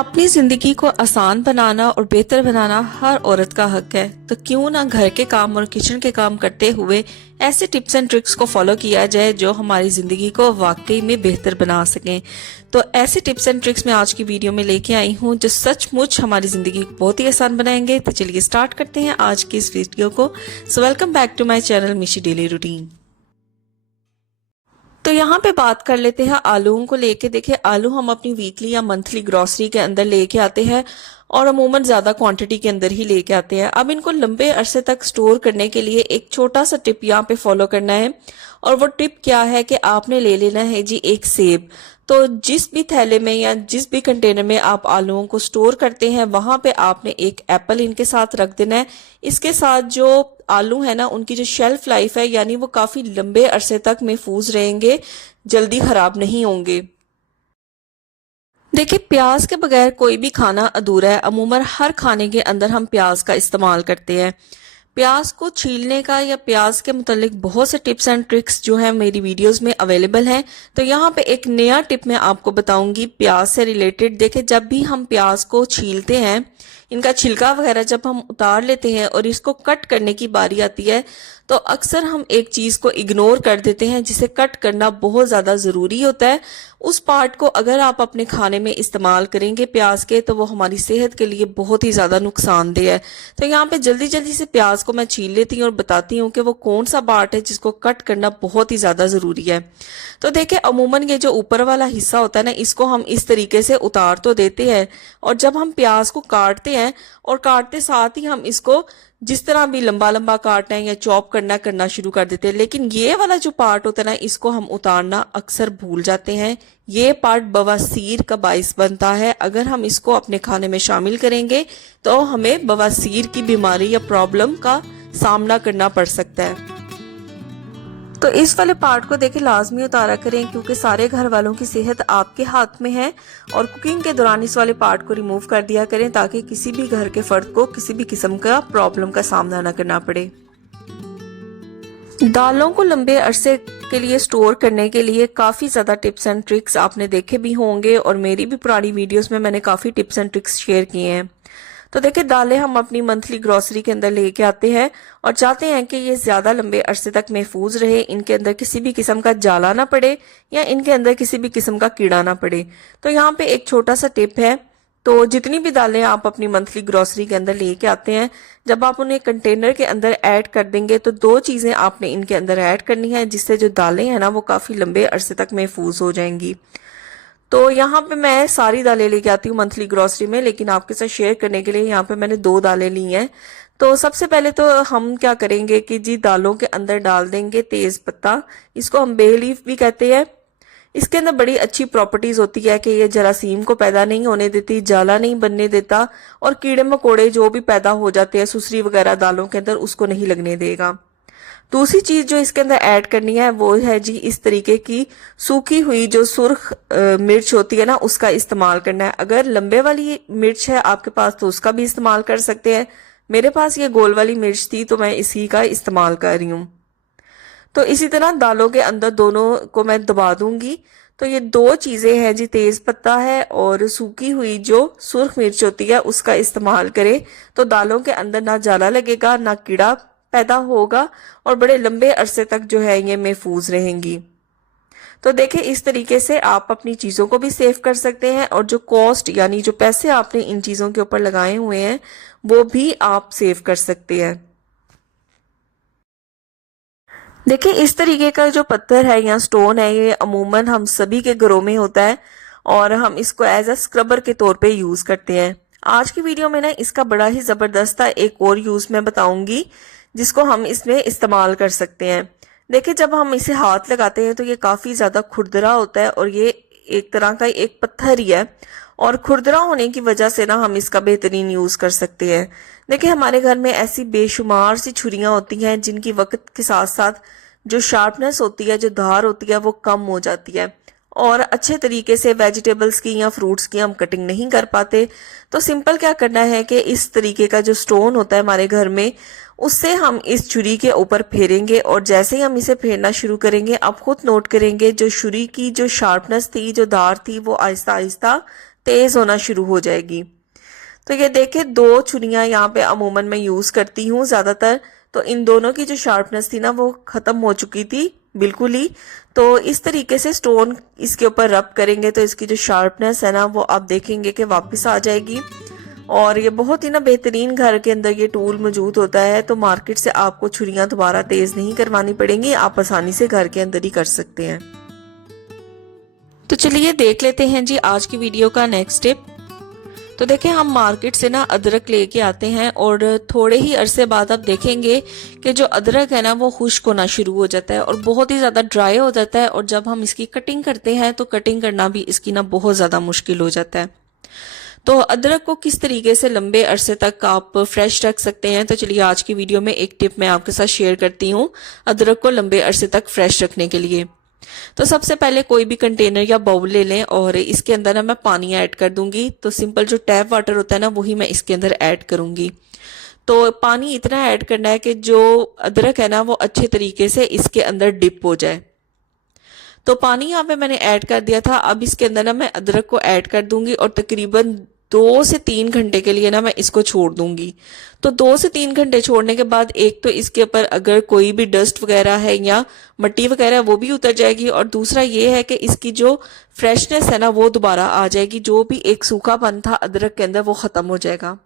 अपनी जिंदगी को आसान बनाना और बेहतर बनाना हर औरत का हक है, तो क्यों ना घर के काम और किचन के काम करते हुए ऐसे टिप्स एंड ट्रिक्स को फॉलो किया जाए जो हमारी जिंदगी को वाकई में बेहतर बना सकें। तो ऐसे टिप्स एंड ट्रिक्स मैं आज की वीडियो में लेके आई हूँ जो सचमुच हमारी जिंदगी को बहुत ही आसान बनाएंगे। तो चलिए स्टार्ट करते हैं आज की इस वीडियो को। So welcome back to my channel Mishi daily routine. तो यहाँ पे बात कर लेते हैं आलूओं को लेके। देखिए, आलू हम अपनी वीकली या मंथली ग्रोसरी के अंदर लेके आते हैं और अमूमन ज्यादा क्वांटिटी के अंदर ही लेके आते हैं। अब इनको लंबे अरसे तक स्टोर करने के लिए एक छोटा सा टिप यहाँ पे फॉलो करना है, और वो टिप क्या है कि आपने ले लेना है जी एक सेब। तो जिस भी थैले में या जिस भी कंटेनर में आप आलूओं को स्टोर करते हैं वहां पे आपने एक एप्पल इनके साथ रख देना है। इसके साथ जो आलू है ना, उनकी जो शेल्फ लाइफ है, यानी वो काफी लंबे अरसे तक महफूज रहेंगे, जल्दी खराब नहीं होंगे। देखिए, प्याज के बगैर कोई भी खाना अधूरा है। अमूमन हर खाने के अंदर हम प्याज का इस्तेमाल करते हैं। प्याज को छीलने का या प्याज के मुतालिक बहुत से टिप्स एंड ट्रिक्स जो है मेरी वीडियोस में अवेलेबल हैं। तो यहाँ पे एक नया टिप मैं आपको बताऊंगी प्याज से रिलेटेड। देखिए, जब भी हम प्याज को छीलते हैं, इनका छिलका वगैरह जब हम उतार लेते हैं और इसको कट करने की बारी आती है, तो अक्सर हम एक चीज को इग्नोर कर देते हैं जिसे कट करना बहुत ज्यादा जरूरी होता है। उस पार्ट को अगर आप अपने खाने में इस्तेमाल करेंगे प्याज के, तो वो हमारी सेहत के लिए बहुत ही ज्यादा नुकसानदेह है। तो यहाँ पे जल्दी जल्दी से प्याज को मैं छील लेती हूँ और बताती हूँ कि वो कौन सा पार्ट है जिसको कट करना बहुत ही ज्यादा जरूरी है। तो देखिए, अमूमन ये जो ऊपर वाला हिस्सा होता है ना, इसको हम इस तरीके से उतार तो देते हैं, और जब हम प्याज को काटते हैं और काटते साथ ही हम इसको जिस तरह भी लंबा लंबा काटना है या चॉप करना शुरू कर देते हैं। लेकिन ये वाला जो पार्ट होता है ना, इसको हम उतारना अक्सर भूल जाते हैं। ये पार्ट बवासीर का बाइस बनता है। अगर हम इसको अपने खाने में शामिल करेंगे तो हमें बवासीर की बीमारी या प्रॉब्लम का सामना करना पड़ सकता है। तो इस वाले पार्ट को देखिए लाजमी उतारा करें, क्योंकि सारे घर वालों की सेहत आपके हाथ में है। और कुकिंग के दौरान इस वाले पार्ट को रिमूव कर दिया करें ताकि किसी भी घर के फर्द को किसी भी किस्म का प्रॉब्लम का सामना न करना पड़े। दालों को लंबे अरसे के लिए स्टोर करने के लिए काफी ज्यादा टिप्स एंड ट्रिक्स आपने देखे भी होंगे, और मेरी भी पुरानी वीडियोस में मैंने काफी टिप्स एंड ट्रिक्स शेयर किए हैं। तो देखिए, दालें हम अपनी मंथली ग्रोसरी के अंदर लेके आते हैं और चाहते हैं कि ये ज्यादा लंबे अरसे तक महफूज रहे, इनके अंदर किसी भी किस्म का जाला ना पड़े या इनके अंदर किसी भी किस्म का कीड़ा ना पड़े। तो यहाँ पे एक छोटा सा टिप है। तो जितनी भी दालें आप अपनी मंथली ग्रोसरी के अंदर लेके आते हैं, जब आप उन्हें कंटेनर के अंदर ऐड कर देंगे तो दो चीजें आपने इनके अंदर ऐड करनी है, जिससे जो दालें हैं ना वो काफी लंबे अरसे तक महफूज हो जाएंगी। तो यहाँ पे मैं सारी दालें लेके आती हूँ मंथली ग्रोसरी में, लेकिन आपके साथ शेयर करने के लिए यहाँ पे मैंने 2 दालें ली हैं। तो सबसे पहले तो हम क्या करेंगे कि जी दालों के अंदर डाल देंगे तेज पत्ता। इसको हम बे लीफ भी कहते हैं। इसके अंदर बड़ी अच्छी प्रॉपर्टीज होती है कि ये जरासीम को पैदा नहीं होने देती, जाला नहीं बनने देता, और कीड़े मकोड़े जो भी पैदा हो जाते हैं सुसरी वगैरह दालों के अंदर, उसको नहीं लगने देगा। दूसरी चीज जो इसके अंदर ऐड करनी है वो है जी इस तरीके की सूखी हुई जो सुर्ख मिर्च होती है ना, उसका इस्तेमाल करना है। अगर लंबे वाली मिर्च है आपके पास तो उसका भी इस्तेमाल कर सकते हैं। मेरे पास ये गोल वाली मिर्च थी तो मैं इसी का इस्तेमाल कर रही हूँ। तो इसी तरह दालों के अंदर दोनों को मैं दबा दूंगी। तो ये 2 चीजें हैं जी, तेज पत्ता है और सूखी हुई जो सुर्ख मिर्च होती है, उसका इस्तेमाल करें तो दालों के अंदर ना जाला लगेगा, ना कीड़ा पैदा होगा, और बड़े लंबे अरसे तक जो है ये महफूज रहेंगी। तो देखिए, इस तरीके से आप अपनी चीजों को भी सेव कर सकते हैं, और जो कॉस्ट यानी जो पैसे आपने इन चीजों के ऊपर लगाए हुए हैं वो भी आप सेव कर सकते हैं। देखिए, इस तरीके का जो पत्थर है या स्टोन है, ये अमूमन हम सभी के घरों में होता है और हम इसको एज अ स्क्रबर के तौर पे यूज करते हैं। आज की वीडियो में ना इसका बड़ा ही जबरदस्त एक और यूज मैं बताऊंगी जिसको हम इसमें इस्तेमाल कर सकते हैं। देखिए, जब हम इसे हाथ लगाते हैं तो ये काफी ज्यादा खुरदरा होता है, और ये एक तरह का एक पत्थर ही है, और खुरदरा होने की वजह से ना हम इसका बेहतरीन यूज कर सकते हैं। देखिए, हमारे घर में ऐसी बेशुमार सी छुरियां होती हैं जिनकी वक्त के साथ साथ जो शार्पनेस होती है, जो धार होती है, वो कम हो जाती है, और अच्छे तरीके से वेजिटेबल्स की या फ्रूट्स की हम कटिंग नहीं कर पाते। तो सिंपल क्या करना है कि इस तरीके का जो स्टोन होता है हमारे घर में, उससे हम इस छुरी के ऊपर फेरेंगे, और जैसे ही हम इसे फेरना शुरू करेंगे आप खुद नोट करेंगे जो छुरी की जो शार्पनेस थी, जो धार थी, वो आहिस्ता आहिस्ता तेज़ होना शुरू हो जाएगी। तो ये देखिए 2 छुरियाँ यहाँ पे अमूमन मैं यूज़ करती हूँ ज़्यादातर। तो इन दोनों की जो शार्पनेस थी ना वो ख़त्म हो चुकी थी बिल्कुल ही। तो इस तरीके से स्टोन इसके ऊपर रब करेंगे तो इसकी जो शार्पनेस है ना वो आप देखेंगे कि वापस आ जाएगी। और ये बहुत ही ना बेहतरीन घर के अंदर ये टूल मौजूद होता है, तो मार्केट से आपको छुरियाँ दोबारा तेज़ नहीं करवानी पड़ेंगी, आप आसानी से घर के अंदर ही कर सकते हैं। तो चलिए देख लेते हैं जी आज की वीडियो का नेक्स्ट टिप। तो देखें हम मार्केट से ना अदरक लेके आते हैं और थोड़े ही अरसे बाद आप देखेंगे कि जो अदरक है ना वो खुश्क होना शुरू हो जाता है और बहुत ही ज़्यादा ड्राई हो जाता है, और जब हम इसकी कटिंग करते हैं तो कटिंग करना भी इसकी ना बहुत ज़्यादा मुश्किल हो जाता है। तो अदरक को किस तरीके से लंबे अरसे तक आप फ्रेश रख सकते हैं, तो चलिए आज की वीडियो में एक टिप मैं आपके साथ शेयर करती हूँ अदरक को लंबे अरसे तक फ्रेश रखने के लिए। तो सबसे पहले कोई भी कंटेनर या बाउल ले लें और इसके अंदर ना मैं पानी ऐड कर दूंगी। तो सिंपल जो टैप वाटर होता है ना वही मैं इसके अंदर ऐड करूंगी। तो पानी इतना ऐड करना है कि जो अदरक है ना वो अच्छे तरीके से इसके अंदर डिप हो जाए। तो पानी यहाँ पे मैंने ऐड कर दिया था। अब इसके अंदर ना मैं अदरक को ऐड कर दूंगी और तकरीबन 2 से 3 घंटे के लिए ना मैं इसको छोड़ दूंगी। तो 2 से 3 घंटे छोड़ने के बाद एक तो इसके ऊपर अगर कोई भी डस्ट वगैरह है या मिट्टी वगैरह वो भी उतर जाएगी, और दूसरा ये है कि इसकी जो फ्रेशनेस है ना वो दोबारा आ जाएगी, जो भी एक सूखापन था अदरक के अंदर वो खत्म हो जाएगा।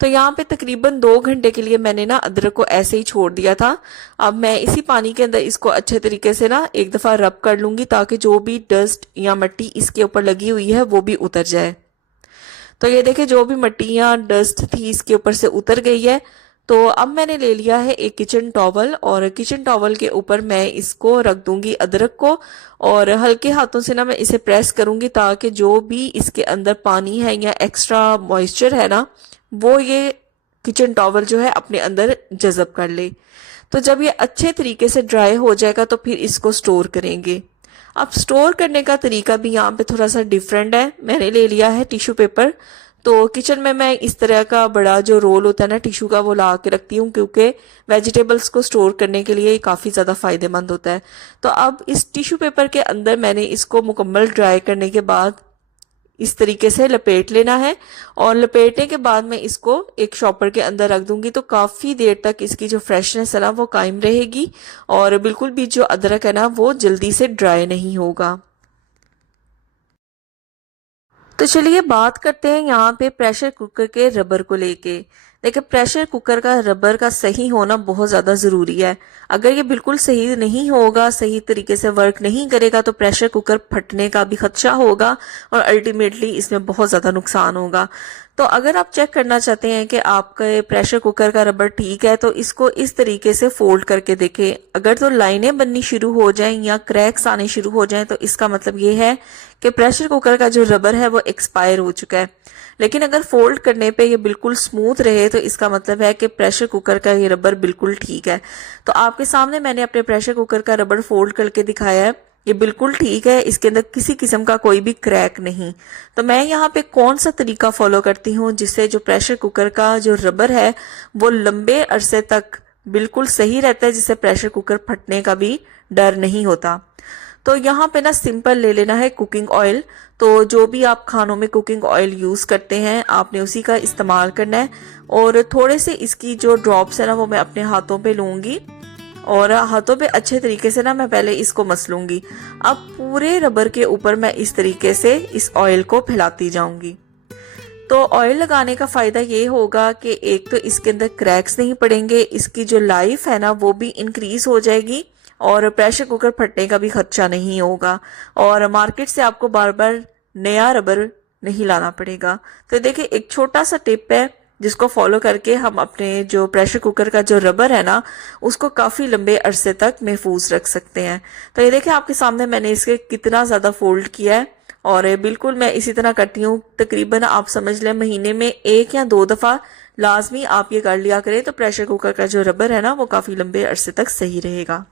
तो यहाँ पे तकरीबन 2 घंटे के लिए मैंने ना अदरक को ऐसे ही छोड़ दिया था। अब मैं इसी पानी के अंदर इसको अच्छे तरीके से ना एक दफ़ा रब कर लूंगी ताकि जो भी डस्ट या मिट्टी इसके ऊपर लगी हुई है वो भी उतर जाए। तो ये देखिए जो भी मिट्टी या डस्ट थी इसके ऊपर से उतर गई है। तो अब मैंने ले लिया है एक किचन टॉवल और किचन टॉवल के ऊपर मैं इसको रख दूंगी अदरक को, और हल्के हाथों से ना मैं इसे प्रेस करूंगी ताकि जो भी इसके अंदर पानी है या एक्स्ट्रा मॉइस्चर है ना वो ये किचन टॉवल जो है अपने अंदर जज़ब कर ले। तो जब ये अच्छे तरीके से ड्राई हो जाएगा तो फिर इसको स्टोर करेंगे। अब स्टोर करने का तरीका भी यहाँ पे थोड़ा सा डिफरेंट है। मैंने ले लिया है टिश्यू पेपर। तो किचन में मैं इस तरह का बड़ा जो रोल होता है ना टिश्यू का वो ला के रखती हूँ, क्योंकि वेजिटेबल्स को स्टोर करने के लिए ये काफ़ी ज़्यादा फायदेमंद होता है। तो अब इस टिश्यू पेपर के अंदर मैंने इसको मुकम्मल ड्राई करने के बाद इस तरीके से लपेट लेना है, और लपेटने के बाद मैं इसको एक शॉपर के अंदर रख दूंगी। तो काफ़ी देर तक इसकी जो फ्रेशनेस है ना वो कायम रहेगी और बिल्कुल भी जो अदरक है ना वो जल्दी से ड्राई नहीं होगा। तो चलिए बात करते हैं यहाँ पे प्रेशर कुकर के रबर को लेके। देखिए प्रेशर कुकर का रबर का सही होना बहुत ज़्यादा ज़रूरी है। अगर ये बिल्कुल सही नहीं होगा, सही तरीके से वर्क नहीं करेगा, तो प्रेशर कुकर फटने का भी खदशा होगा और अल्टीमेटली इसमें बहुत ज़्यादा नुकसान होगा। तो अगर आप चेक करना चाहते हैं कि आपके प्रेशर कुकर का रबर ठीक है तो इसको इस तरीके से फोल्ड करके देखें। अगर तो लाइनें बननी शुरू हो जाएं या क्रैक्स आने शुरू हो जाएं तो इसका मतलब ये है कि प्रेशर कुकर का जो रबर है वो एक्सपायर हो चुका है। लेकिन अगर फोल्ड करने पे ये बिल्कुल स्मूथ रहे तो इसका मतलब है कि प्रेशर कुकर का ये रबर बिल्कुल ठीक है। तो आपके सामने मैंने अपने प्रेशर कुकर का रबर फोल्ड करके दिखाया है, ये बिल्कुल ठीक है, इसके अंदर किसी किस्म का कोई भी क्रैक नहीं। तो मैं यहाँ पे कौन सा तरीका फॉलो करती हूँ जिससे जो प्रेशर कुकर का जो रबर है वो लंबे अरसे तक बिल्कुल सही रहता है, जिससे प्रेशर कुकर फटने का भी डर नहीं होता। तो यहाँ पे ना सिंपल ले लेना है कुकिंग ऑयल। तो जो भी आप खानों में कुकिंग ऑयल यूज़ करते हैं आपने उसी का इस्तेमाल करना है, और थोड़े से इसकी जो ड्रॉप्स है ना वो मैं अपने हाथों पे लूँगी और हाथों पे अच्छे तरीके से ना मैं पहले इसको मसलूंगी। अब पूरे रबर के ऊपर मैं इस तरीके से इस ऑयल को फैलाती जाऊंगी। तो ऑयल लगाने का फ़ायदा ये होगा कि एक तो इसके अंदर क्रैक्स नहीं पड़ेंगे, इसकी जो लाइफ है ना वो भी इंक्रीज हो जाएगी और प्रेशर कुकर फटने का भी खदशा नहीं होगा, और मार्केट से आपको बार बार नया रबर नहीं लाना पड़ेगा। तो देखिए एक छोटा सा टिप है जिसको फॉलो करके हम अपने जो प्रेशर कुकर का जो रबर है ना उसको काफ़ी लंबे अरसे तक महफूज रख सकते हैं। तो ये देखिए आपके सामने मैंने इसके कितना ज़्यादा फोल्ड किया है, और बिल्कुल मैं इसी तरह करती हूँ। तकरीबन आप समझ लें महीने में 1 या 2 दफ़ा लाजमी आप ये कर लिया करें, तो प्रेशर कुकर का जो रबर है ना वो काफ़ी लंबे अरसे तक सही रहेगा।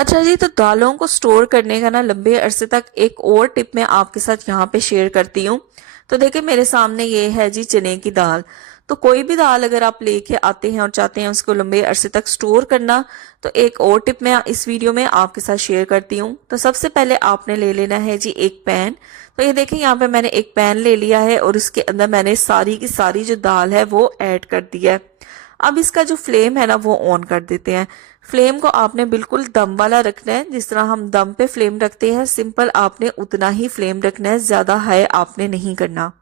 अच्छा जी, तो दालों को स्टोर करने का ना लंबे अरसे तक एक और टिप मैं आपके साथ यहाँ पे शेयर करती हूँ। तो देखिए मेरे सामने ये है जी चने की दाल। तो कोई भी दाल अगर आप लेके आते हैं और चाहते हैं उसको लंबे अरसे तक स्टोर करना, तो एक और टिप मैं इस वीडियो में आपके साथ शेयर करती हूँ। तो सबसे पहले आपने ले लेना है जी एक पैन। तो ये देखिए यहाँ पे मैंने एक पैन ले लिया है और उसके अंदर मैंने सारी की सारी जो दाल है वो ऐड कर दी है। अब इसका जो फ्लेम है ना वो ऑन कर देते हैं। फ्लेम को आपने बिल्कुल दम वाला रखना है, जिस तरह हम दम पे फ्लेम रखते हैं सिंपल आपने उतना ही फ्लेम रखना है, ज्यादा हाई आपने नहीं करना।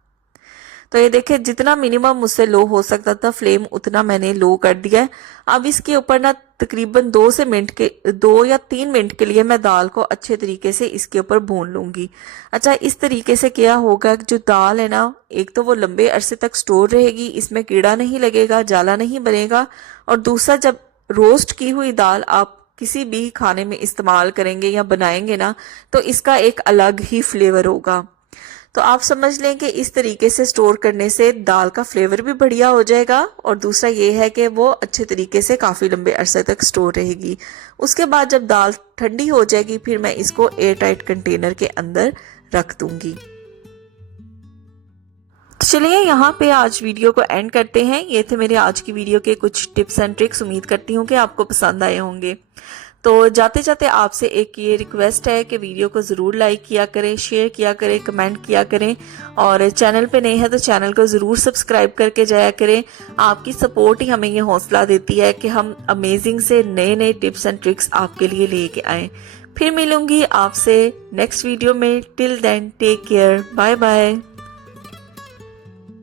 तो ये देखिए जितना मिनिमम मुझसे लो हो सकता था फ्लेम उतना मैंने लो कर दिया है। अब इसके ऊपर ना तकरीबन 2 या 3 मिनट के लिए मैं दाल को अच्छे तरीके से इसके ऊपर भून लूंगी। अच्छा, इस तरीके से क्या होगा कि जो दाल है ना, एक तो वो लंबे अरसे तक स्टोर रहेगी, इसमें कीड़ा नहीं लगेगा, जाला नहीं बनेगा, और दूसरा जब रोस्ट की हुई दाल आप किसी भी खाने में इस्तेमाल करेंगे या बनाएंगे ना, तो इसका एक अलग ही फ्लेवर होगा। तो आप समझ लें कि इस तरीके से स्टोर करने से दाल का फ्लेवर भी बढ़िया हो जाएगा, और दूसरा ये है कि वो अच्छे तरीके से काफी लंबे अरसे तक स्टोर रहेगी। उसके बाद जब दाल ठंडी हो जाएगी फिर मैं इसको एयर टाइट कंटेनर के अंदर रख दूंगी। तो चलिए यहाँ पे आज वीडियो को एंड करते हैं। ये थे मेरे आज की वीडियो के कुछ टिप्स एंड ट्रिक्स। उम्मीद करती हूँ कि आपको पसंद आए होंगे। तो जाते जाते आपसे एक ये रिक्वेस्ट है कि वीडियो को ज़रूर लाइक किया करें, शेयर किया करें, कमेंट किया करें, और चैनल पे नए हैं तो चैनल को ज़रूर सब्सक्राइब करके जाया करें। आपकी सपोर्ट ही हमें ये हौसला देती है कि हम अमेजिंग से नए नए टिप्स एंड ट्रिक्स आपके लिए लेके आएँ। फिर मिलूंगी आपसे नेक्स्ट वीडियो में। Till then take care, bye bye.